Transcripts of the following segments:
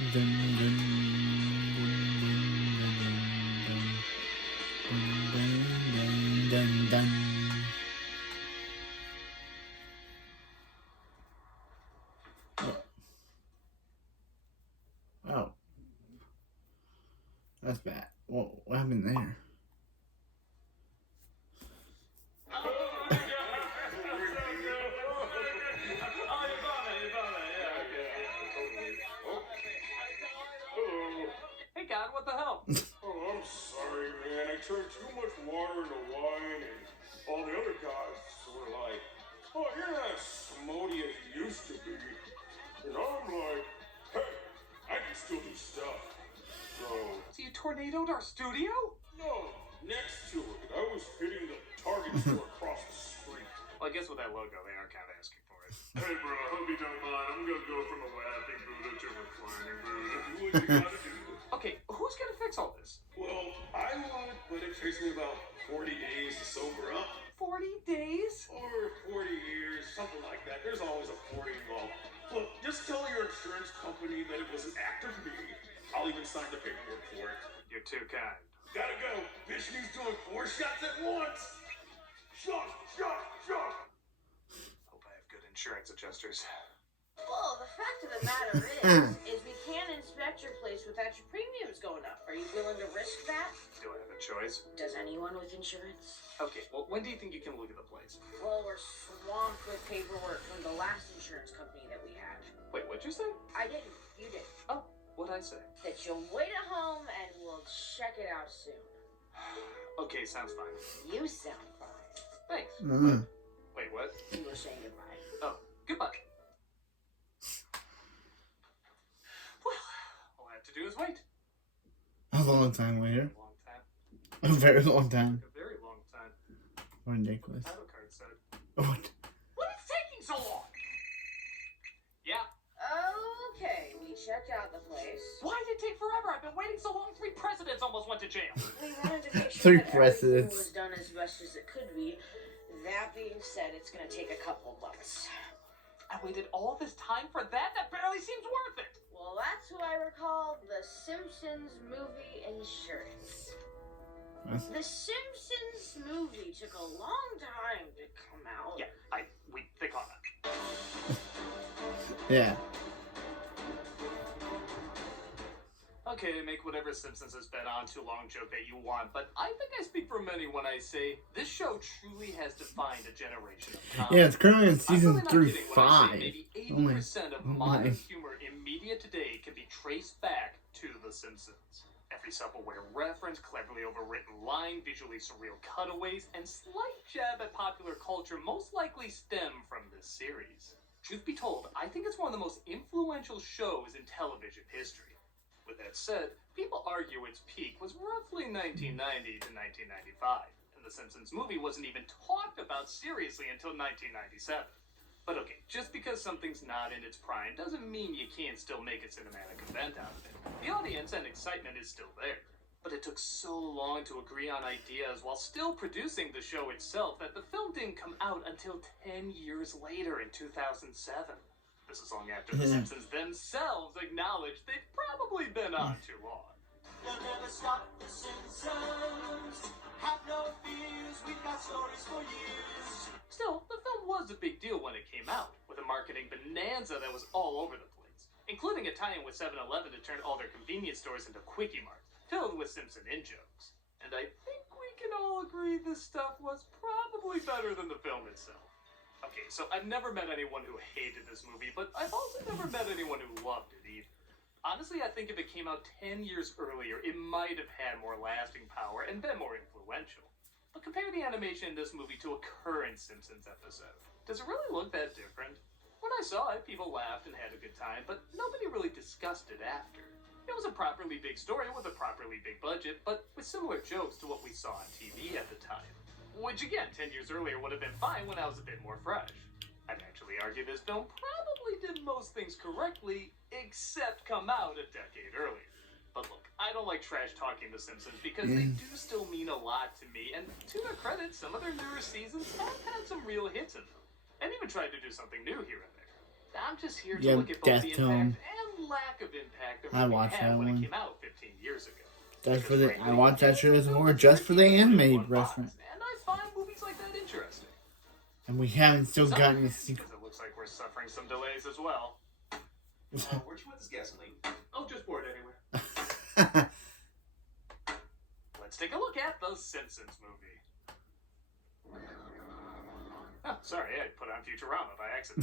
Dun, dun, dun, dun, dun, dun, dun. Oh, that's bad. What happened there? Hey, God, what the hell? Oh, I'm sorry, man. I turned too much water into wine, and all the other guys were like, "Oh, you're not as smody as you used to be." And I'm like, "Hey, I can still do stuff." So you tornadoed our studio? no, next to it, I was hitting the Target store across the street. Well, I guess with that logo, they are kind of asking for it. Hey, bro, I hope you don't mind. I'm gonna go from a laughing Buddha to a reclining Buddha. Do what you gotta do. Okay, who's gonna fix all this? Well, I would, but it takes me about 40 days to sober up. 40 days? Or 40 years, something like that. There's always a 40 involved. Look, just tell your insurance company that it was an act of me. I'll even sign the paperwork for it. You're too kind. Gotta go. Vishnu's doing 4 shots at once. Shot, shot, shot. Hope I have good insurance adjusters. Well, the fact of the matter is we can't inspect your place without your premiums going up. Are you willing to risk that? Do I have a choice? Does anyone with insurance? Okay, well, when do you think you can look at the place? Well, we're swamped with paperwork from the last insurance company that we had. Wait, what'd you say? I didn't. You did. Oh, what'd I say? That you'll wait at home and we'll check it out soon. Okay, sounds fine. You sound fine. Thanks. Wait, what? You were saying goodbye. Oh, goodbye. Well, all I have to do is wait. A long time later. A long time. A very long time. A very long time. Ridiculous. Title card said. What? What is taking so long? Yeah. Okay, we checked out the place. Why did it take forever? I've been waiting so long. 3 presidents almost went to jail. We wanted to make sure 3 that presidents. everything was done as best as it could be. That being said, it's going to take a couple months. I waited all this time for that? That barely seems worth it. Well, that's who I recall the Simpsons movie insurance. What? The Simpsons movie took a long time to come out. Yeah, we think on that. Yeah. Okay, make whatever Simpsons has been on too long joke that you want, but I think I speak for many when I say this show truly has defined a generation of comedy. Yeah, it's currently in I'm season really not 3, kidding when I say 5. maybe 80% of Oh my. modern humor in media today can be traced back to The Simpsons. Every self-aware reference, cleverly overwritten line, visually surreal cutaways, and slight jab at popular culture most likely stem from this series. Truth be told, I think it's one of the most influential shows in television history. With that said, people argue its peak was roughly 1990 to 1995, and The Simpsons movie wasn't even talked about seriously until 1997. But okay, just because something's not in its prime doesn't mean you can't still make a cinematic event out of it. The audience and excitement is still there. But it took so long to agree on ideas while still producing the show itself that the film didn't come out until 10 years later in 2007. This is long after The Simpsons themselves acknowledged they've probably been on too long. They'll never stop the Simpsons. Have no fears, we've got stories for years. Still, the film was a big deal when it came out, with a marketing bonanza that was all over the place, including a tie-in with 7-Eleven to turn all their convenience stores into Quickie Marts, filled with Simpson in-jokes. And I think we can all agree this stuff was probably better than the film itself. Okay, so I've never met anyone who hated this movie, but I've also never met anyone who loved it either. Honestly, I think if it came out 10 years earlier, it might have had more lasting power and been more influential. But compare the animation in this movie to a current Simpsons episode. Does it really look that different? When I saw it, people laughed and had a good time, but nobody really discussed it after. It was a properly big story with a properly big budget, but with similar jokes to what we saw on TV at the time. Which again, 10 years earlier would have been fine when I was a bit more fresh. I'd actually argue this film probably did most things correctly, except come out a decade earlier. But look, I don't like trash talking The Simpsons because they do still mean a lot to me, and to their credit, some of their newer seasons have had some real hits in them, and even tried to do something new here and there. I'm just here to look at both the impact and lack of impact the I movie watched had that when one. it came out 15 years ago. Just for Because the, frankly, I watched that show as it more was just for the 13 in animated one box, restaurant. and I find movies like that interesting. And we haven't still So, gotten a sequel. because it looks like we're suffering some delays as well. Where'd you put this gasoline? Oh, just pour it anywhere. Let's take a look at the Simpsons movie. Oh, sorry, I put on Futurama by accident.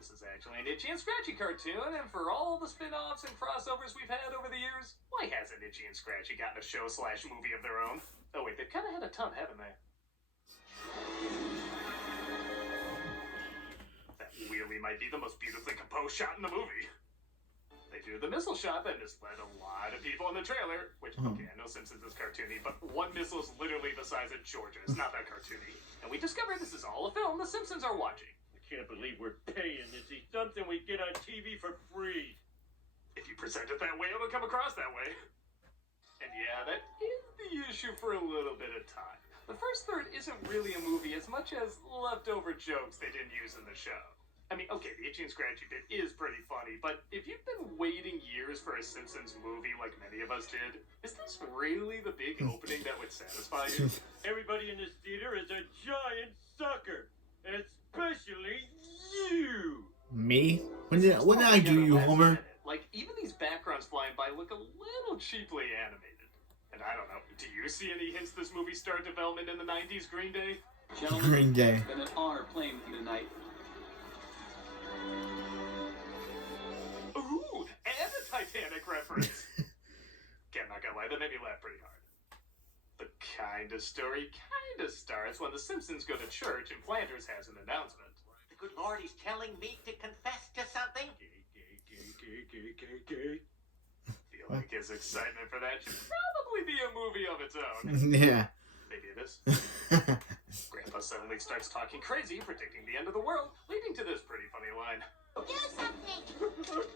This is actually an Itchy and Scratchy cartoon, and for all the spin-offs and crossovers we've had over the years, why hasn't Itchy and Scratchy gotten a show/movie of their own? Oh wait, they've kind of had a ton, haven't they? That really might be the most beautifully composed shot in the movie. They do the missile shot that misled a lot of people in the trailer, which, okay, I know Simpsons is cartoony, but one missile is literally the size of Georgia. It's not that cartoony. And we discover this is all a film the Simpsons are watching. I can't believe we're paying to see something we get on TV for free. If you present it that way, it'll come across that way. And yeah, that is the issue for a little bit of time. The first third isn't really a movie as much as leftover jokes they didn't use in the show. I mean, okay, the Itchy and Scratchy bit is pretty funny, but if you've been waiting years for a Simpsons movie like many of us did, is this really the big opening that would satisfy you? Everybody in this theater is a giant sucker, especially you. Me? When did I do you, Homer? Like, even these backgrounds flying by look a little cheaply animated. And I don't know, do you see any hints this movie started development in the 90s, Green Day? Gentlemen, Green Day. it's been an honor playing with you tonight. Ooh, and a Titanic reference. Okay, I'm not gonna lie, that made me laugh pretty hard. The kind of story kind of starts when the Simpsons go to church and Flanders has an announcement. The good Lord is telling me to confess to something. Feel like his excitement for that should probably be a movie of its own. Yeah. Maybe it is. Grandpa suddenly starts talking crazy, predicting the end of the world, leading to this pretty funny line. Do something.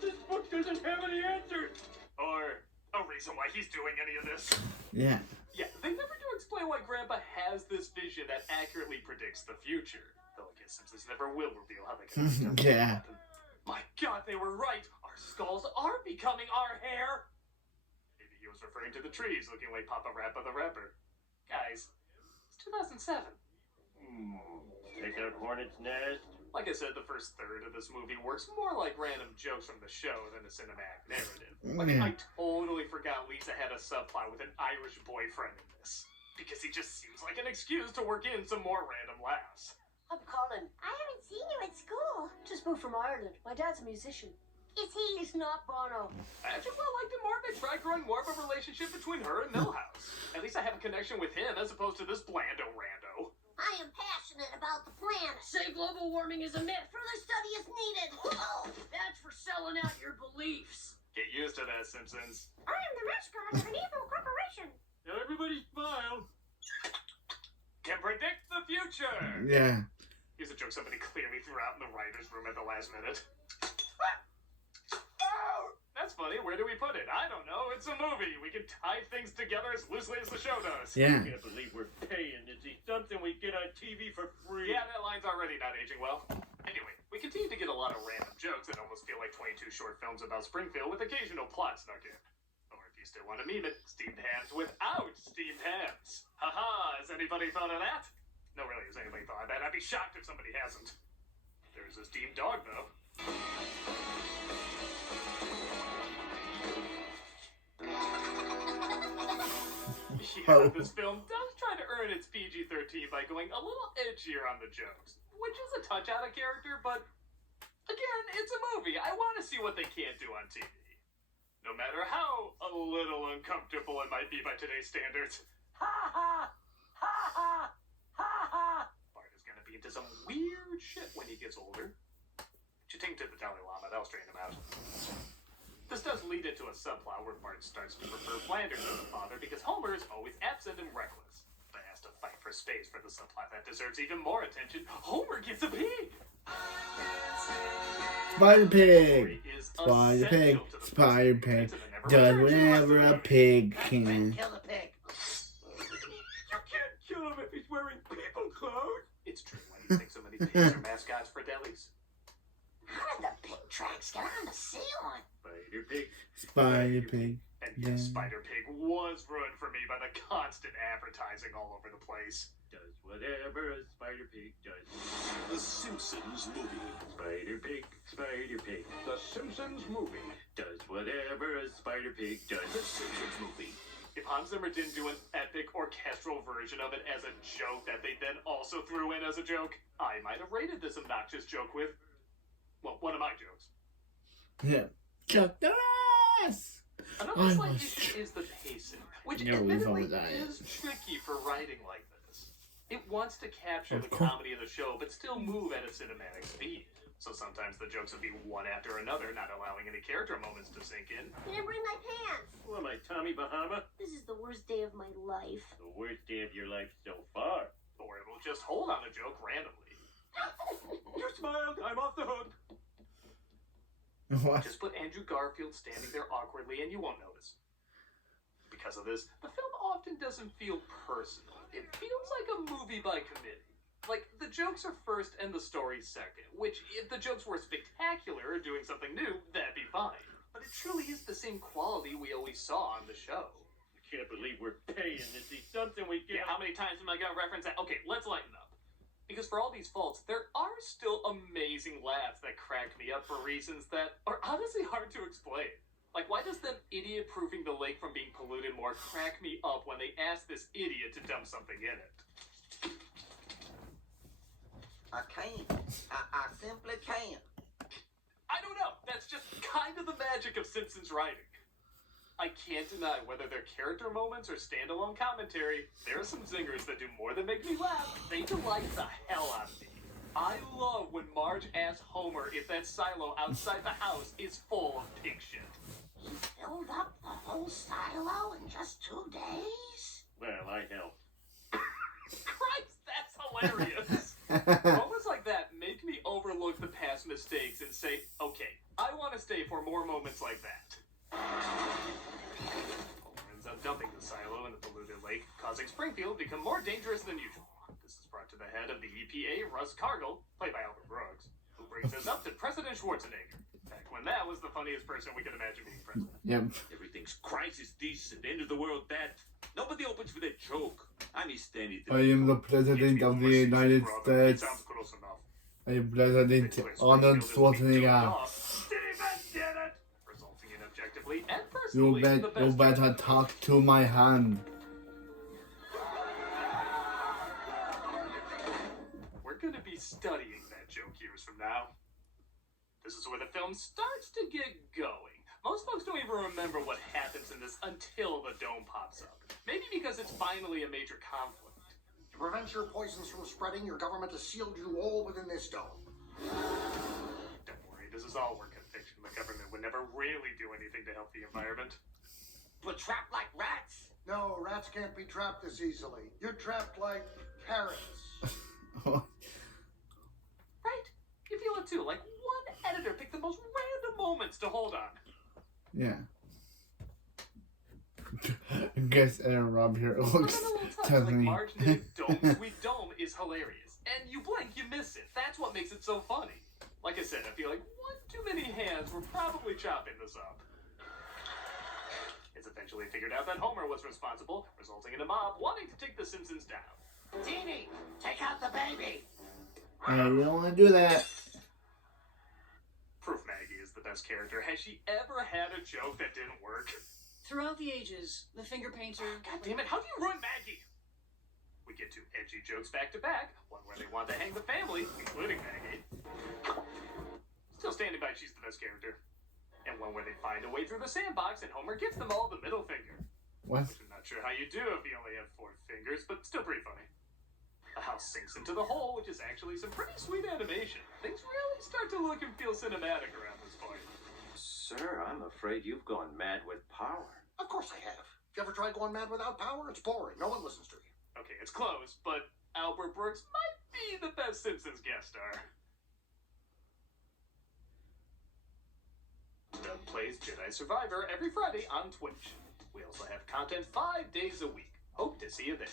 This book doesn't have any answers. Or a reason why he's doing any of this. Yeah. Yeah, they never do explain why Grandpa has this vision that accurately predicts the future. Though I guess Simpsons never will reveal how they can Yeah. My God, they were right! Our skulls are becoming our hair! Maybe he was referring to the trees looking like Papa Rappa the Rapper. Guys, it's 2007. Take out Hornet's Nest. Like I said, the first third of this movie works more like random jokes from the show than a cinematic narrative. Like, I totally forgot Lisa had a subplot with an Irish boyfriend in this. Because he just seems like an excuse to work in some more random laughs. I'm Colin. I haven't seen you at school. Just moved from Ireland. My dad's a musician. Is he? He's not Bono. I actually would have liked it more if they tried growing more of a relationship between her and Millhouse. At least I have a connection with him as opposed to this blando rando. I am passionate about the planet. Say global warming is a myth. Further study is needed. That's for selling out your beliefs. Get used to that, Simpsons. I am the mascot of an evil corporation. Now everybody smile. Can predict the future! Yeah. Here's a joke somebody clearly threw out in the writer's room at the last minute. That's funny. Where do we put it? I don't know. It's a movie. We can tie things together as loosely as the show does. Yeah. I can't believe we're paying to see something we get on TV for free. Yeah, that line's already not aging well. Anyway, we continue to get a lot of random jokes that almost feel like 22 short films about Springfield with occasional plot snuck in. Or if you still want to meme it, steamed hams without steamed hams. Haha, has anybody thought of that? No, really, has anybody thought of that? I'd be shocked if somebody hasn't. There's a steamed dog, though. Yeah, this film does try to earn its PG-13 by going a little edgier on the jokes, which is a touch out of character, but again, it's a movie. I want to see what they can't do on TV. No matter how a little uncomfortable it might be by today's standards. Ha ha! Ha ha! Ha ha! Bart is gonna be into some weird shit when he gets older. Should take him to the Dalai Lama, that'll straighten him out. This does lead into a subplot where Bart starts to prefer Flanders as a father because Homer is always absent and reckless. But has to fight for space for the subplot that deserves even more attention. Homer gets a pig! Spider Pig. Is Spider Pig. essential to the Spider first Pig. sequence and it never Does returns in the rest of whatever the a movie. pig Friend, can. kill the pig. You can't kill him if he's wearing people clothes. It's true why do you think so many pigs are mascots for delis. How did the pig tracks get on the ceiling? Spider Pig. Spider Pig. And yes, Spider Pig was ruined for me by the constant advertising all over the place. Does whatever a Spider Pig does. The Simpsons movie. Spider Pig, Spider Pig. The Simpsons movie. Does whatever a Spider Pig does. The Simpsons movie. If Hans Zimmer didn't do an epic orchestral version of it as a joke that they then also threw in as a joke, I might have rated this obnoxious joke with, well, one of my jokes. Yeah. Chuck the ass! Another slight issue is the pacing, which Never admittedly thought that. is tricky for writing like this. It wants to capture Of the course. comedy of the show, but still move at a cinematic speed. So sometimes the jokes would be one after another, not allowing any character moments to sink in. Didn't bring my pants. What am I, Tommy Bahama? This is the worst day of my life. The worst day of your life so far. Or it'll just hold on a joke randomly. You smiled. I'm off the hook. What? Just put Andrew Garfield standing there awkwardly and you won't notice. Because of this, the film often doesn't feel personal. It feels like a movie by committee. Like, the jokes are first and the story second, which, if the jokes were spectacular or doing something new, that'd be fine. But it truly is the same quality we always saw on the show. I can't believe we're paying to see something we get. Yeah, how many times am I gonna reference that? Okay, let's lighten up. Because for all these faults, there are still amazing laughs that crack me up for reasons that are honestly hard to explain. Like, why does them idiot-proofing the lake from being polluted more crack me up when they ask this idiot to dump something in it? I can't. I simply can't. I don't know. That's just kind of the magic of Simpsons writing. I can't deny whether they're character moments or standalone commentary, there are some zingers that do more than make me laugh. They delight the hell out of me. I love when Marge asks Homer if that silo outside the house is full of pig shit. He filled up the whole silo in just 2 days? Well, I helped. Christ, that's hilarious. Moments like that make me overlook the past mistakes and say, okay, I want to stay for more moments like that. Homer ends up dumping the silo in the polluted lake, causing Springfield to become more dangerous than usual. This is brought to the head of the EPA, Russ Cargill, played by Albert Brooks, who brings this up to President Schwarzenegger. Back when that was the funniest person we could imagine being president. Yep. Everything's crisis this and end of the world that. Nobody opens with a joke. I'm standing I am the President of the United States. Sounds close enough. I am President Arnold Schwarzenegger. Steven did it! Resulting in objectively and You personally the best better talk to my hand. We're gonna be studying that joke years from now. This is where the film starts to get going. Most folks don't even remember what happens in this until the dome pops up. Maybe because it's finally a major conflict. To prevent your poisons from spreading, your government has sealed you all within this dome. Don't worry, this is all work of fiction. The government would never really do anything to help the environment. We're trapped like rats. No, rats can't be trapped this easily. You're trapped like carrots. Right? You feel it too, like one editor picked the most random moments to hold on. Yeah. I guess Aaron Rob here looks Another little touch, like definitely. Marge knitting Dome Sweet Dome is hilarious. And you blink, you miss it. That's what makes it so funny. Like I said, I feel like one too many hands were probably chopping this up. It's eventually figured out that Homer was responsible, resulting in a mob wanting to take the Simpsons down. Teeny, take out the baby. Hey, you don't want to do that. Proof Maggie is the best character. Has she ever had a joke that didn't work? Throughout the ages, the finger painter... God damn it, how do you ruin Maggie? We get two edgy jokes back to back, one where they want to hang the family, including Maggie. Still standing by she's the best character. And one where they find a way through the sandbox and Homer gives them all the middle finger. What? I'm not sure how you do if you only have 4 fingers, but still pretty funny. The house sinks into the hole, which is actually some pretty sweet animation. Things really start to look and feel cinematic around this point. Sir, I'm afraid you've gone mad with power. Of course I have. You ever try going mad without power? It's boring. No one listens to you. Okay, it's close, but Albert Brooks might be the best Simpsons guest star. Doug plays Jedi Survivor every Friday on Twitch. We also have content 5 days a week. Hope to see you there.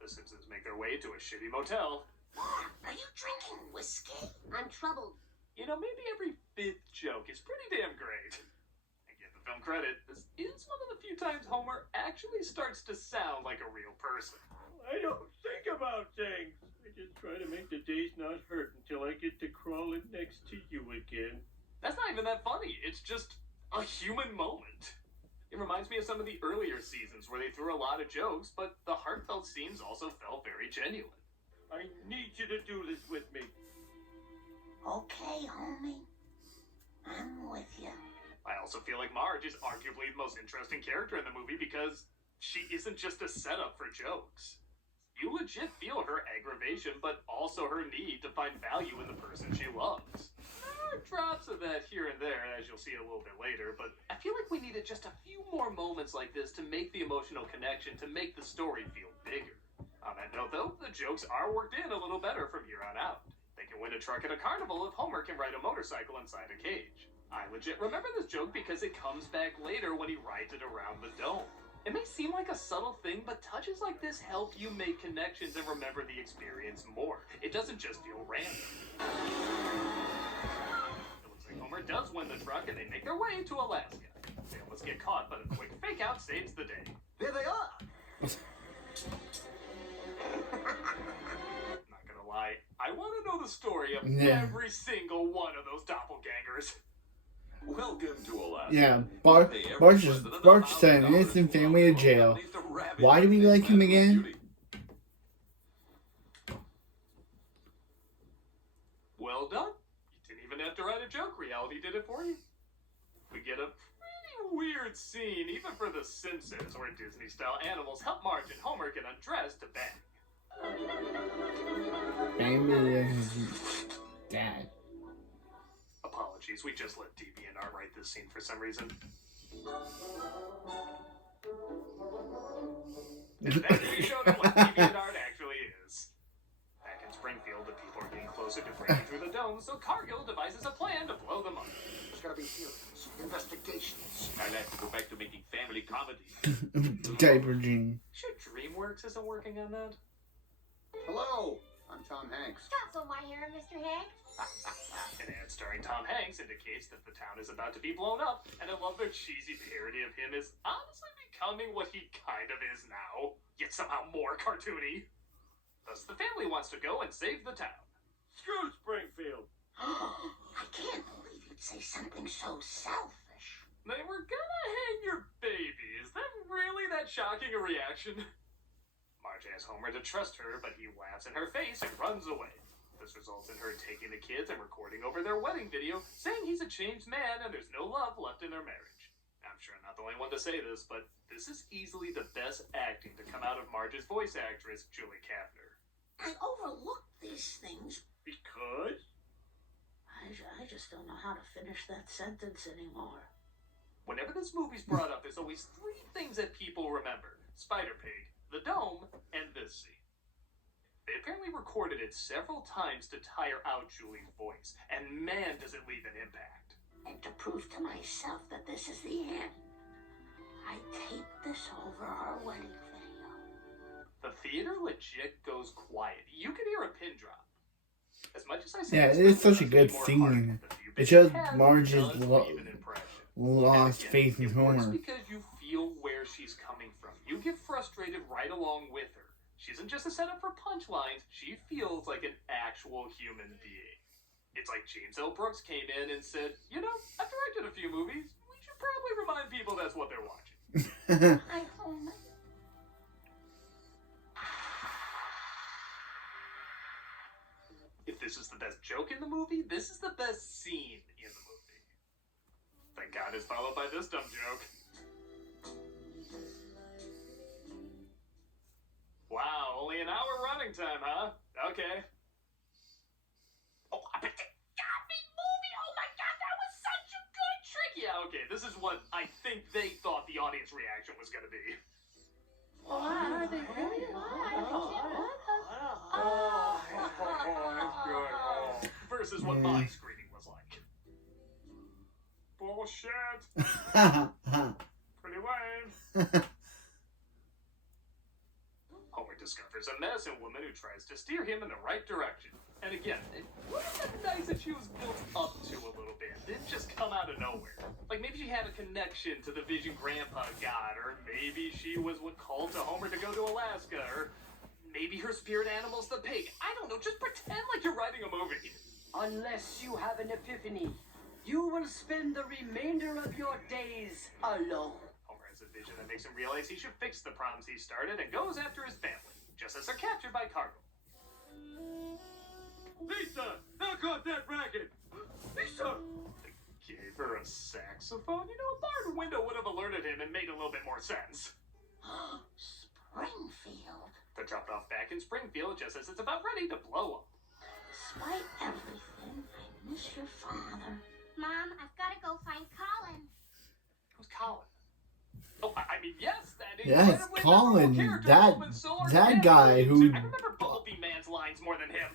The Simpsons make their way way to a shitty motel. Mark, are you drinking whiskey? I'm troubled. You know, maybe every 5th joke is pretty damn great. I give the film credit. This is one of the few times Homer actually starts to sound like a real person. I don't think about things. I just try to make the days not hurt until I get to crawling next to you again. That's not even that funny. It's just a human moment. It reminds me of some of the earlier seasons where they threw a lot of jokes, but the heartfelt scenes also felt very genuine. I need you to do this with me. Okay, homie. I'm with you. I also feel like Marge is arguably the most interesting character in the movie because she isn't just a setup for jokes. You legit feel her aggravation, but also her need to find value in the person she loves. There are drops of that here and there, as you'll see a little bit later, but I feel like we needed just a few more moments like this to make the emotional connection, to make the story feel bigger. On that note, though, the jokes are worked in a little better from here on out. They can win a truck at a carnival if Homer can ride a motorcycle inside a cage. I legit remember this joke because it comes back later when he rides it around the dome. It may seem like a subtle thing, but touches like this help you make connections and remember the experience more. It doesn't just feel random. It looks like Homer does win the truck and they make their way to Alaska. They almost get caught, but a quick fake out saves the day. There they are. Not gonna lie, I want to know the story of every single one of those doppelgangers. Welcome to Alaska. Yeah, Bart's sent an innocent family to jail. Why do we like him again? Well done. You didn't even have to write a joke. Reality did it for you. We get a pretty weird scene, even for The Simpsons, where Disney-style animals help Marge and Homer get undressed to bang. Family and his dad. Apologies, we just let DeviantArt write this scene for some reason. And then we showed them what DeviantArt actually is. Back in Springfield, the people are getting closer to breaking through the dome, so Cargill devises a plan to blow them up. There's gotta be hearings, investigations. I'd like to go back to making family comedies. Diaper Gene. Sure DreamWorks isn't working on that? Hello, I'm Tom Hanks. Got some white hair, Mr. Hanks? An ad starring Tom Hanks indicates that the town is about to be blown up, and I love their cheesy parody of him is honestly becoming what he kind of is now, yet somehow more cartoony. Thus, the family wants to go and save the town. Screw Springfield. I can't believe you'd say something so selfish. They were gonna hang your baby. Is that really that shocking a reaction? Marge asks Homer to trust her, but he laughs in her face and runs away. This results in her taking the kids and recording over their wedding video, saying he's a changed man and there's no love left in their marriage. I'm sure I'm not the only one to say this, but this is easily the best acting to come out of Marge's voice actress, Julie Kavner. I overlook these things Because? I just don't know how to finish that sentence anymore. Whenever this movie's brought up, there's always 3 things that people remember. Spider-Pig, the dome, and this scene. They apparently recorded it several times to tire out Julie's voice, and man does it leave an impact. And to prove to myself that this is the end, I taped this over our wedding video. The theater legit goes quiet. You could hear a pin drop. As much as I say, Yeah, it is such a good scene. It shows Marge's lost faith in It works Homer. because you feel where she's coming from. You get frustrated right along with her. She isn't just a setup for punchlines. She feels like an actual human being. It's like James L. Brooks came in and said, you know, I've directed a few movies. We should probably remind people that's what they're watching. Hi, Homer. If this is the best joke in the movie, this is the best scene in the movie. Thank God it's followed by this dumb joke. Wow, only an hour running time, huh? Okay. Oh, I bet the goddamn movie! Oh my God, that was such a good trick! Yeah, okay, this is what I think they thought the audience reaction was gonna be. Why are they really? Versus what my screening was like. Bullshit! Pretty lame. Homer Homer discovers a medicine woman who tries to steer him in the right direction. And again, it would have been nice if she was built up to a little bit, didn't just come out of nowhere. Like maybe she had a connection to the Vision Grandpa god, or maybe she was what called to Homer to go to Alaska, or maybe her spirit animal's the pig. I don't know, just pretend like you're writing a movie. Unless you have an epiphany, you will spend the remainder of your days alone. Homer has a vision that makes him realize he should fix the problems he started and goes after his family, just as they're captured by Cargo. Lisa, knock off that racket. Lisa! They gave her a saxophone? You know, a barred window would have alerted him and made a little bit more sense. Springfield. They're dropped off back in Springfield just as it's about ready to blow up. Despite everything, I miss your father. Mom, I've got to go find Colin. Who's Colin? Oh, I mean, yes, that Yes, incredibly Colin, memorable character, that Roman Sword, that and guy who. I remember Bumblebee Man's lines more than him.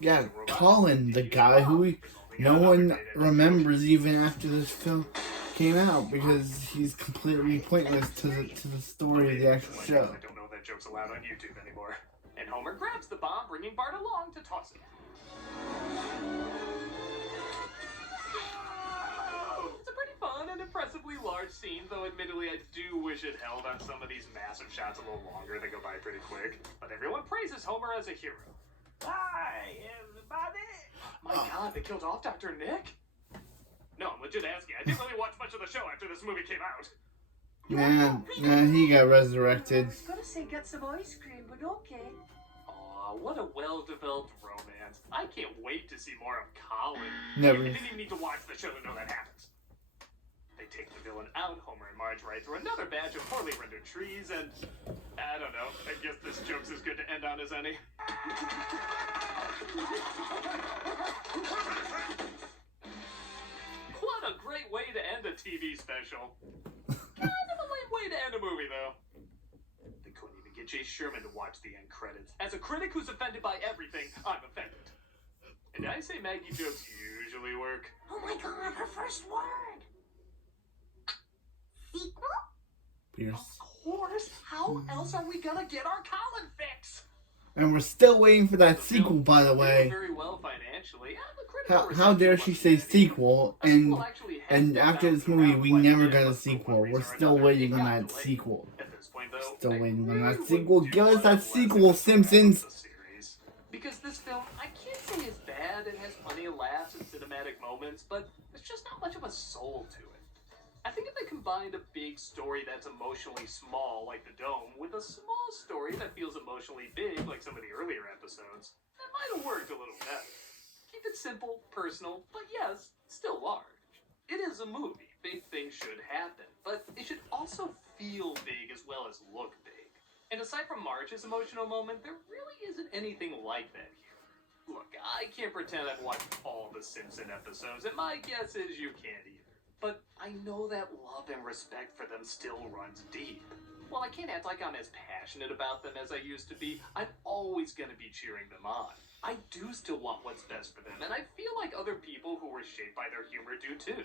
Yeah, Colin, the guy who no one remembers even after this film came out because he's completely pointless to the story of the actual show. I don't know if that joke's allowed on YouTube anymore. And Homer grabs the bomb, bringing Bart along to toss it. It's a pretty fun and impressively large scene, though admittedly I do wish it held on some of these massive shots a little longer. They go by pretty quick. But everyone praises Homer as a hero. Hi, everybody. My God, they killed off Dr. Nick? No, I'm legit asking. I didn't really watch much of the show after this movie came out. Nah, he got resurrected. I was gonna say get some ice cream, but okay. Aw, what a well-developed romance. I can't wait to see more of Colin. Never. You didn't even need to watch the show to know that happens. They take the villain out, Homer and Marge ride through another batch of poorly rendered trees, and I don't know, I guess this joke's as good to end on as any. What a great way to end a TV special. Kind of a lame way to end a movie, though. They couldn't even get Jay Sherman to watch the end credits. As a critic who's offended by everything, I'm offended. And I say Maggie jokes usually work. Oh my God, her first word. Sequel? Pierce. Of course. How else are we gonna get our Colin fix? And we're still waiting for that sequel, by the way. Very well financially. How dare she say sequel? And after this movie, we never got a sequel. We're still waiting on that sequel. Still waiting on that sequel. Give us that sequel, Simpsons. Because this film, I can't say is bad. It has plenty of laughs and cinematic moments, but there's just not much of a soul to it. I think if they combined a big story that's emotionally small, like The Dome, with a small story that feels emotionally big, like some of the earlier episodes, that might have worked a little better. Keep it simple, personal, but yes, still large. It is a movie. Big things should happen, but it should also feel big as well as look big. And aside from Marge's emotional moment, there really isn't anything like that here. Look, I can't pretend I've watched all the Simpson episodes, and my guess is you can't either. But I know that love and respect for them still runs deep. While I can't act like I'm as passionate about them as I used to be, I'm always going to be cheering them on. I do still want what's best for them, and I feel like other people who were shaped by their humor do too.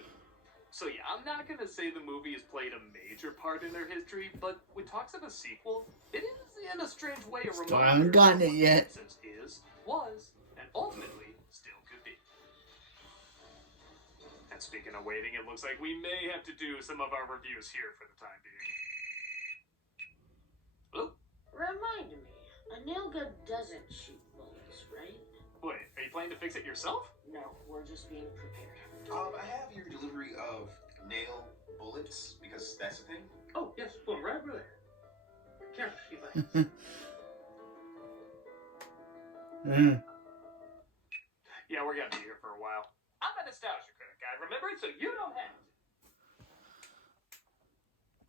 So yeah, I'm not going to say the movie has played a major part in their history, but with talks of a sequel, it is in a strange way a reminder I haven't gotten it yet. Simpsons is, was, and ultimately still could be. And speaking of waiting, it looks like we may have to do some of our reviews here for the time being. Hello? Remind me, a nail gun doesn't shoot bullets, right? Wait, are you planning to fix it yourself? No, we're just being prepared. I have your delivery of nail bullets, because that's the thing. Oh, yes, well, right over there. Careful, keep Yeah, we're gonna be here for a while. I'm a nostalgia critic guy, remember? So you don't have